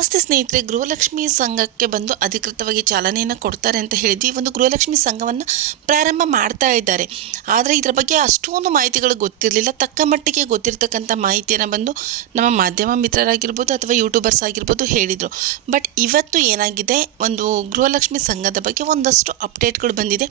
ನಮಸ್ತೆ ಸ್ನೇಹಿತರೆ, ಗೃಹಲಕ್ಷ್ಮಿ ಸಂಘಕ್ಕೆ ಬಂದು ಅಧಿಕೃತವಾಗಿ ಚಾಲನೆಯನ್ನು ಕೊಡ್ತಾರೆ ಅಂತ ಹೇಳಿದ್ವಿ. ಒಂದು ಗೃಹಲಕ್ಷ್ಮಿ ಸಂಘವನ್ನು ಪ್ರಾರಂಭ ಮಾಡ್ತಾ ಇದ್ದಾರೆ. ಆದರೆ ಇದರ ಬಗ್ಗೆ ಅಷ್ಟೊಂದು ಮಾಹಿತಿಗಳು ಗೊತ್ತಿರಲಿಲ್ಲ. ತಕ್ಕ ಮಟ್ಟಿಗೆ ಗೊತ್ತಿರತಕ್ಕಂಥ ಮಾಹಿತಿಯನ್ನು ಬಂದು ನಮ್ಮ ಮಾಧ್ಯಮ ಮಿತ್ರರಾಗಿರ್ಬೋದು ಅಥವಾ ಯೂಟ್ಯೂಬರ್ಸ್ ಆಗಿರ್ಬೋದು ಹೇಳಿದರು. ಬಟ್ ಇವತ್ತು ಏನಾಗಿದೆ, ಒಂದು ಗೃಹಲಕ್ಷ್ಮಿ ಸಂಘದ ಬಗ್ಗೆ ಒಂದಷ್ಟು ಅಪ್ಡೇಟ್ಗಳು ಬಂದಿದೆ.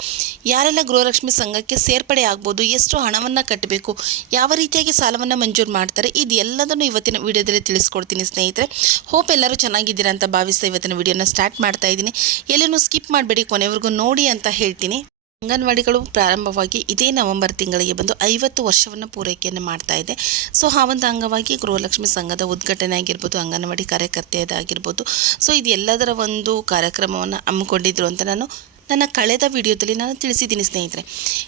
ಯಾರೆಲ್ಲ ಗೃಹಲಕ್ಷ್ಮಿ ಸಂಘಕ್ಕೆ ಸೇರ್ಪಡೆ ಆಗ್ಬೋದು, ಎಷ್ಟು ಹಣವನ್ನು ಕಟ್ಟಬೇಕು, ಯಾವ ರೀತಿಯಾಗಿ ಸಾಲವನ್ನು ಮಂಜೂರು ಮಾಡ್ತಾರೆ, ಇದೆಲ್ಲದನ್ನು ಇವತ್ತಿನ ವಿಡಿಯೋದಲ್ಲಿ ತಿಳಿಸ್ಕೊಡ್ತೀನಿ ಸ್ನೇಹಿತರೆ. ಹೋಪ್ ಎಲ್ಲರೂ ಚೆನ್ನಾಗಿದ್ದೀರಾ ಅಂತ ಭಾವಿಸ್ತಾ ಇವತ್ತಿನ ವಿಡಿಯೋನ ಸ್ಟಾರ್ಟ್ ಮಾಡ್ತಾ ಇದ್ದೀನಿ. ಎಲ್ಲೂ ಸ್ಕಿಪ್ ಮಾಡಬೇಡಿ, ಕೊನೆವರೆಗೂ ನೋಡಿ ಅಂತ ಹೇಳ್ತೀನಿ. ಅಂಗನವಾಡಿಗಳು ಪ್ರಾರಂಭವಾಗಿ ಇದೇ ನವೆಂಬರ್ ತಿಂಗಳಿಗೆ ಬಂದು 50 ವರ್ಷವನ್ನು ಪೂರೈಕೆಯನ್ನು ಮಾಡ್ತಾ ಇದೆ. ಸೊ ಆ ಒಂದು ಅಂಗವಾಗಿ ಗೃಹಲಕ್ಷ್ಮಿ ಸಂಘದ ಉದ್ಘಾಟನೆ ಆಗಿರ್ಬೋದು, ಅಂಗನವಾಡಿ ಕಾರ್ಯಕರ್ತೆಯದಾಗಿರ್ಬೋದು, ಸೊ ಇದೆಲ್ಲದರ ಒಂದು ಕಾರ್ಯಕ್ರಮವನ್ನು ಹಮ್ಮಿಕೊಂಡಿದ್ರು ಅಂತ ನನ್ನ ಕಳೆದ ವಿಡಿಯೋದಲ್ಲಿ ನಾನು ತಿಳಿಸಿದ್ದೀನಿ ಸ್ನೇಹಿತರೆ.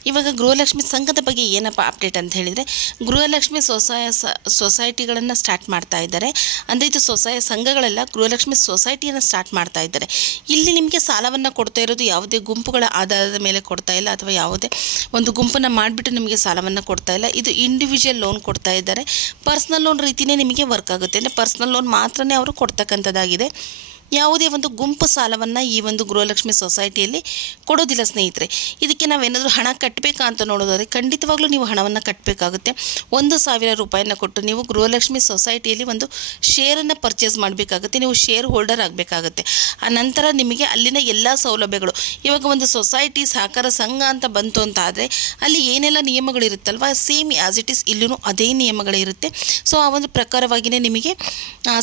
ಇವಾಗ ಗೃಹಲಕ್ಷ್ಮಿ ಸಂಘದ ಬಗ್ಗೆ ಏನಪ್ಪ ಅಪ್ಡೇಟ್ ಅಂತ ಹೇಳಿದರೆ, ಗೃಹಲಕ್ಷ್ಮಿ ಸೊಸೈಟಿಗಳನ್ನು ಸ್ಟಾರ್ಟ್ ಮಾಡ್ತಾ ಇದ್ದಾರೆ. ಅಂದರೆ ಇದು ಸಂಘಗಳೆಲ್ಲ ಗೃಹಲಕ್ಷ್ಮಿ ಸೊಸೈಟಿಯನ್ನು ಸ್ಟಾರ್ಟ್ ಮಾಡ್ತಾ ಇದ್ದಾರೆ. ಇಲ್ಲಿ ನಿಮಗೆ ಸಾಲವನ್ನು ಕೊಡ್ತಾ ಇರೋದು ಯಾವುದೇ ಗುಂಪುಗಳ ಆಧಾರದ ಮೇಲೆ ಕೊಡ್ತಾ ಇಲ್ಲ, ಅಥವಾ ಯಾವುದೇ ಒಂದು ಗುಂಪನ್ನು ಮಾಡಿಬಿಟ್ಟು ನಿಮಗೆ ಸಾಲವನ್ನು ಕೊಡ್ತಾ ಇಲ್ಲ. ಇದು ಇಂಡಿವಿಜುವಲ್ ಲೋನ್ ಕೊಡ್ತಾ ಇದ್ದಾರೆ. ಪರ್ಸ್ನಲ್ ಲೋನ್ ರೀತಿಯೇ ನಿಮಗೆ ವರ್ಕ್ ಆಗುತ್ತೆ. ಅಂದರೆ ಪರ್ಸ್ನಲ್ ಲೋನ್ ಮಾತ್ರನೇ ಅವರು ಕೊಡ್ತಕ್ಕಂಥದ್ದಾಗಿದೆ. ಯಾವುದೇ ಒಂದು ಗುಂಪು ಸಾಲವನ್ನು ಈ ಒಂದು ಗೃಹಲಕ್ಷ್ಮಿ ಸೊಸೈಟಿಯಲ್ಲಿ ಕೊಡೋದಿಲ್ಲ ಸ್ನೇಹಿತರೆ. ಇದಕ್ಕೆ ನಾವೇನಾದರೂ ಹಣ ಕಟ್ಟಬೇಕಾ ಅಂತ ನೋಡೋದಾದರೆ ಖಂಡಿತವಾಗ್ಲೂ ನೀವು ಹಣವನ್ನು ಕಟ್ಟಬೇಕಾಗುತ್ತೆ. 1,000 ರೂಪಾಯಿನ ಕೊಟ್ಟು ನೀವು ಗೃಹಲಕ್ಷ್ಮಿ ಸೊಸೈಟಿಯಲ್ಲಿ ಒಂದು ಶೇರನ್ನು ಪರ್ಚೇಸ್ ಮಾಡಬೇಕಾಗುತ್ತೆ. ನೀವು ಶೇರ್ ಹೋಲ್ಡರ್ ಆಗಬೇಕಾಗುತ್ತೆ. ಆ ನಂತರ ನಿಮಗೆ ಅಲ್ಲಿನ ಎಲ್ಲ ಸೌಲಭ್ಯಗಳು, ಇವಾಗ ಒಂದು ಸೊಸೈಟಿ ಸಹಕಾರ ಸಂಘ ಅಂತ ಬಂತು ಅಂತ ಆದರೆ ಅಲ್ಲಿ ಏನೆಲ್ಲ ನಿಯಮಗಳಿರುತ್ತಲ್ವ, ಸೇಮ್ ಆ್ಯಸ್ ಇಟ್ ಈಸ್ ಇಲ್ಲೂ ಅದೇ ನಿಯಮಗಳಿರುತ್ತೆ. ಸೊ ಆ ಒಂದು ಪ್ರಕಾರವಾಗಿಯೇ ನಿಮಗೆ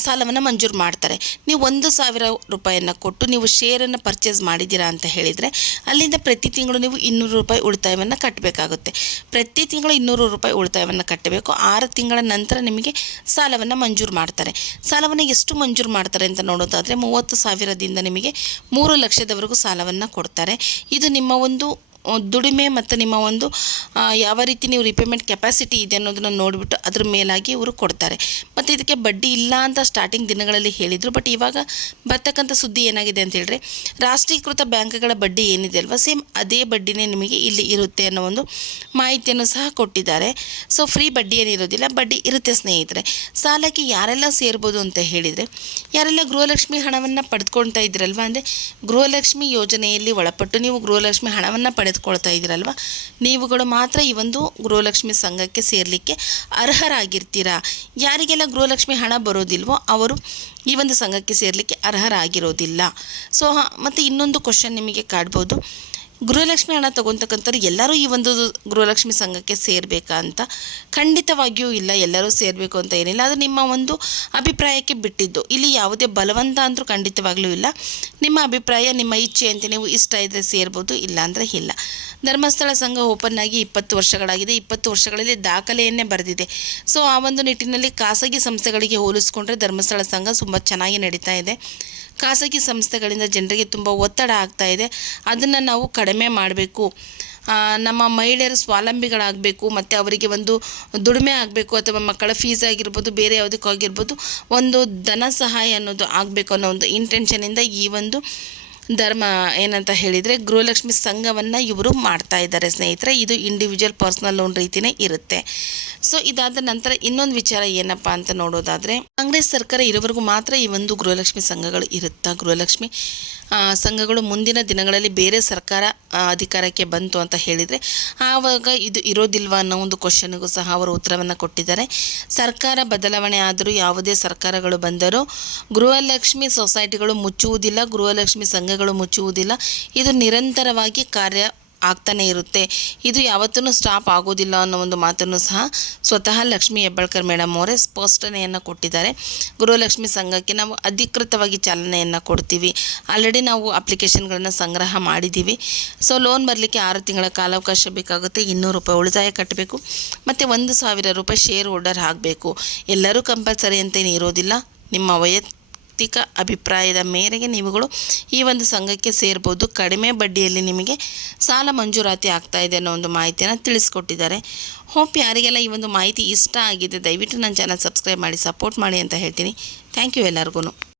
ಸಾಲವನ್ನು ಮಂಜೂರು ಮಾಡ್ತಾರೆ. ನೀವು 1,000 ರೂಪಾಯಿಯನ್ನು ಕೊಟ್ಟು ನೀವು ಶೇರನ್ನು ಪರ್ಚೇಸ್ ಮಾಡಿದ್ದೀರಾ ಅಂತ ಹೇಳಿದರೆ ಅಲ್ಲಿಂದ ಪ್ರತಿ ತಿಂಗಳು ನೀವು 200 ರೂಪಾಯಿ ಉಳಿತಾಯವನ್ನು ಕಟ್ಟಬೇಕಾಗುತ್ತೆ. ಪ್ರತಿ ತಿಂಗಳು 200 ರೂಪಾಯಿ ಉಳಿತಾಯವನ್ನು ಕಟ್ಟಬೇಕು. 6 ತಿಂಗಳ ನಂತರ ನಿಮಗೆ ಸಾಲವನ್ನು ಮಂಜೂರು ಮಾಡ್ತಾರೆ. ಸಾಲವನ್ನು ಎಷ್ಟು ಮಂಜೂರು ಮಾಡ್ತಾರೆ ಅಂತ ನೋಡೋದಾದರೆ 30,000ದಿಂದ ನಿಮಗೆ 3 ಲಕ್ಷದವರೆಗೂ ಸಾಲವನ್ನು ಕೊಡ್ತಾರೆ. ಇದು ನಿಮ್ಮ ಒಂದು ದುಡಿಮೆ ಮತ್ತು ನಿಮ್ಮ ಒಂದು ಯಾವ ರೀತಿ ನೀವು ರಿಪೇಮೆಂಟ್ ಕೆಪಾಸಿಟಿ ಇದೆ ಅನ್ನೋದನ್ನು ನೋಡಿಬಿಟ್ಟು ಅದ್ರ ಮೇಲಾಗಿ ಇವರು ಕೊಡ್ತಾರೆ. ಮತ್ತು ಇದಕ್ಕೆ ಬಡ್ಡಿ ಇಲ್ಲ ಅಂತ ಸ್ಟಾರ್ಟಿಂಗ್ ದಿನಗಳಲ್ಲಿ ಹೇಳಿದರು. ಬಟ್ ಇವಾಗ ಬರ್ತಕ್ಕಂಥ ಸುದ್ದಿ ಏನಾಗಿದೆ ಅಂತ ಹೇಳಿದ್ರೆ, ರಾಷ್ಟ್ರೀಕೃತ ಬ್ಯಾಂಕ್ಗಳ ಬಡ್ಡಿ ಏನಿದೆ ಅಲ್ವಾ, ಸೇಮ್ ಅದೇ ಬಡ್ಡಿನೇ ನಿಮಗೆ ಇಲ್ಲಿ ಇರುತ್ತೆ ಅನ್ನೋ ಒಂದು ಮಾಹಿತಿಯನ್ನು ಸಹ ಕೊಟ್ಟಿದ್ದಾರೆ. ಸೊ ಫ್ರೀ ಬಡ್ಡಿ ಏನಿರೋದಿಲ್ಲ, ಬಡ್ಡಿ ಇರುತ್ತೆ ಸ್ನೇಹಿತರೆ. ಸಾಲಕ್ಕೆ ಯಾರೆಲ್ಲ ಸೇರ್ಬೋದು ಅಂತ ಹೇಳಿದರೆ, ಯಾರೆಲ್ಲ ಗೃಹಲಕ್ಷ್ಮಿ ಹಣವನ್ನು ಪಡೆದುಕೊಳ್ತಾ ಇದ್ದೀರಲ್ವ, ಅಂದರೆ ಗೃಹಲಕ್ಷ್ಮಿ ಯೋಜನೆಯಲ್ಲಿ ಒಳಪಟ್ಟು ನೀವು ಗೃಹಲಕ್ಷ್ಮಿ ಹಣವನ್ನು ಪಡೆದುಕೊಳ್ತಾ ಇದ್ದೀರಲ್ವ, ನೀವುಗಳು ಮಾತ್ರ ಈ ಒಂದು ಗೃಹಲಕ್ಷ್ಮಿ ಸಂಘಕ್ಕೆ ಸೇರಲಿಕ್ಕೆ ಅರ್ಹರಾಗಿರ್ತೀರಾ. ಯಾರಿಗೆಲ್ಲ ಗೃಹಲಕ್ಷ್ಮಿ ಹಣ ಬರೋದಿಲ್ವೋ ಅವರು ಈ ಒಂದು ಸಂಘಕ್ಕೆ ಸೇರಲಿಕ್ಕೆ ಅರ್ಹರಾಗಿರೋದಿಲ್ಲ. ಸೊ ಮತ್ತು ಇನ್ನೊಂದು ಕ್ವಶನ್ ನಿಮಗೆ ಕಾಡ್ಬೋದು, ಗೃಹಲಕ್ಷ್ಮಿ ಹಣ ತೊಗೊತಕ್ಕಂಥವ್ರು ಎಲ್ಲರೂ ಈ ಒಂದು ಗೃಹಲಕ್ಷ್ಮಿ ಸಂಘಕ್ಕೆ ಸೇರಬೇಕಾ ಅಂತ. ಖಂಡಿತವಾಗಿಯೂ ಇಲ್ಲ, ಎಲ್ಲರೂ ಸೇರಬೇಕು ಅಂತ ಏನಿಲ್ಲ. ಅದು ನಿಮ್ಮ ಒಂದು ಅಭಿಪ್ರಾಯಕ್ಕೆ ಬಿಟ್ಟಿದ್ದು. ಇಲ್ಲಿ ಯಾವುದೇ ಬಲವಂತ ಅಂದರೂ ಖಂಡಿತವಾಗ್ಲೂ ಇಲ್ಲ. ನಿಮ್ಮ ಅಭಿಪ್ರಾಯ, ನಿಮ್ಮ ಇಚ್ಛೆ ಅಂತ, ನೀವು ಇಷ್ಟ ಇದ್ದರೆ ಸೇರ್ಬೋದು, ಇಲ್ಲ ಅಂದರೆ ಇಲ್ಲ. ಧರ್ಮಸ್ಥಳ ಸಂಘ ಓಪನ್ ಆಗಿ 20 ವರ್ಷಗಳಾಗಿದೆ. 20 ವರ್ಷಗಳಲ್ಲಿ ದಾಖಲೆಯನ್ನೇ ಬರೆದಿದೆ. ಸೊ ಆ ಒಂದು ನಿಟ್ಟಿನಲ್ಲಿ ಖಾಸಗಿ ಸಂಸ್ಥೆಗಳಿಗೆ ಹೋಲಿಸ್ಕೊಂಡ್ರೆ ಧರ್ಮಸ್ಥಳ ಸಂಘ ತುಂಬ ಚೆನ್ನಾಗಿ ನಡೀತಾ ಇದೆ. ಖಾಸಗಿ ಸಂಸ್ಥೆಗಳಿಂದ ಜನರಿಗೆ ತುಂಬ ಒತ್ತಡ ಆಗ್ತಾ ಇದೆ. ಅದನ್ನು ನಾವು ಕಡಿಮೆ ಮಾಡಬೇಕು. ನಮ್ಮ ಮಹಿಳೆಯರು ಸ್ವಾವಲಂಬಿಗಳಾಗಬೇಕು, ಮತ್ತು ಅವರಿಗೆ ಒಂದು ದುಡಿಮೆ ಆಗಬೇಕು, ಅಥವಾ ಮಕ್ಕಳ ಫೀಸ್ ಆಗಿರ್ಬೋದು, ಬೇರೆ ಯಾವುದಕ್ಕೂ ಆಗಿರ್ಬೋದು, ಒಂದು ಧನ ಸಹಾಯ ಅನ್ನೋದು ಆಗಬೇಕು ಅನ್ನೋ ಒಂದು ಇಂಟೆನ್ಷನಿಂದ ಈ ಒಂದು ಏನಂತ ಹೇಳಿದರೆ ಗೃಹಲಕ್ಷ್ಮಿ ಸಂಘವನ್ನು ಇವರು ಮಾಡ್ತಾ ಇದ್ದಾರೆ ಸ್ನೇಹಿತರೆ. ಇದು ಇಂಡಿವಿಜುವಲ್ ಪರ್ಸ್ನಲ್ ಲೋನ್ ರೀತಿಯೇ ಇರುತ್ತೆ. ಸೊ ಇದಾದ ನಂತರ ಇನ್ನೊಂದು ವಿಚಾರ ಏನಪ್ಪ ಅಂತ ನೋಡೋದಾದರೆ, ಕಾಂಗ್ರೆಸ್ ಸರ್ಕಾರ ಇರೋವರೆಗೂ ಮಾತ್ರ ಈ ಒಂದು ಗೃಹಲಕ್ಷ್ಮಿ ಸಂಘಗಳು ಇರುತ್ತಾ. ಗೃಹಲಕ್ಷ್ಮಿ ಸಂಘಗಳು ಮುಂದಿನ ದಿನಗಳಲ್ಲಿ ಬೇರೆ ಸರ್ಕಾರ ಅಧಿಕಾರಕ್ಕೆ ಬಂತು ಅಂತ ಹೇಳಿದರೆ ಆವಾಗ ಇದು ಇರೋದಿಲ್ವಾ ಅನ್ನೋ ಒಂದು ಕ್ವಶನ್ಗೂ ಸಹ ಅವರು ಉತ್ತರವನ್ನು ಕೊಟ್ಟಿದ್ದಾರೆ. ಸರ್ಕಾರ ಬದಲಾವಣೆ ಆದರೂ, ಯಾವುದೇ ಸರ್ಕಾರಗಳು ಬಂದರೂ ಗೃಹಲಕ್ಷ್ಮಿ ಸೊಸೈಟಿಗಳು ಮುಚ್ಚುವುದಿಲ್ಲ, ಗೃಹಲಕ್ಷ್ಮಿ ಸಂಘಗಳು ಮುಚ್ಚುವುದಿಲ್ಲ. ಇದು ನಿರಂತರವಾಗಿ ಕಾರ್ಯ ಆಗ್ತಾನೆ ಇರುತ್ತೆ. ಇದು ಯಾವತ್ತೂ ಸ್ಟಾಪ್ ಆಗೋದಿಲ್ಲ ಅನ್ನೋ ಒಂದು ಮಾತನ್ನು ಸಹ ಸ್ವತಃ ಲಕ್ಷ್ಮೀ ಹೆಬ್ಬಾಳ್ಕರ್ ಮೇಡಮ್ ಅವರೇ ಸ್ಪಷ್ಟನೆಯನ್ನು ಕೊಟ್ಟಿದ್ದಾರೆ. ಗೃಹಲಕ್ಷ್ಮಿ ಸಂಘಕ್ಕೆ ನಾವು ಅಧಿಕೃತವಾಗಿ ಚಾಲನೆಯನ್ನು ಕೊಡ್ತೀವಿ. ಆಲ್ರೆಡಿ ನಾವು ಅಪ್ಲಿಕೇಶನ್ಗಳನ್ನು ಸಂಗ್ರಹ ಮಾಡಿದ್ದೀವಿ. ಸೊ ಲೋನ್ ಬರಲಿಕ್ಕೆ 6 ತಿಂಗಳ ಕಾಲಾವಕಾಶ ಬೇಕಾಗುತ್ತೆ. 200 ರೂಪಾಯಿ ಉಳಿತಾಯ ಕಟ್ಟಬೇಕು, ಮತ್ತು 1,000 ರೂಪಾಯಿ ಶೇರ್ ಹೋಲ್ಡರ್ ಆಗಬೇಕು. ಎಲ್ಲರೂ ಕಂಪಲ್ಸರಿ ಅಂತೇನು ಇರೋದಿಲ್ಲ. ನಿಮ್ಮ ವೈಯಕ್ತಿಕ ಅಭಿಪ್ರಾಯದ ಮೇರೆಗೆ ನೀವುಗಳು ಈ ಒಂದು ಸಂಘಕ್ಕೆ ಸೇರ್ಬೋದು. ಕಡಿಮೆ ಬಡ್ಡಿಯಲ್ಲಿ ನಿಮಗೆ ಸಾಲ ಮಂಜೂರಾತಿ ಆಗ್ತಾ ಇದೆ ಅನ್ನೋ ಒಂದು ಮಾಹಿತಿಯನ್ನು ತಿಳಿಸ್ಕೊಟ್ಟಿದ್ದಾರೆ. ಹೋಪ್ ಯಾರಿಗೆಲ್ಲ ಈ ಒಂದು ಮಾಹಿತಿ ಇಷ್ಟ ಆಗಿದೆ, ದಯವಿಟ್ಟು ನನ್ನ ಚಾನಲ್ ಸಬ್ಸ್ಕ್ರೈಬ್ ಮಾಡಿ, ಸಪೋರ್ಟ್ ಮಾಡಿ ಅಂತ ಹೇಳ್ತೀನಿ. ಥ್ಯಾಂಕ್ ಯು ಎಲ್ಲರಿಗೂ.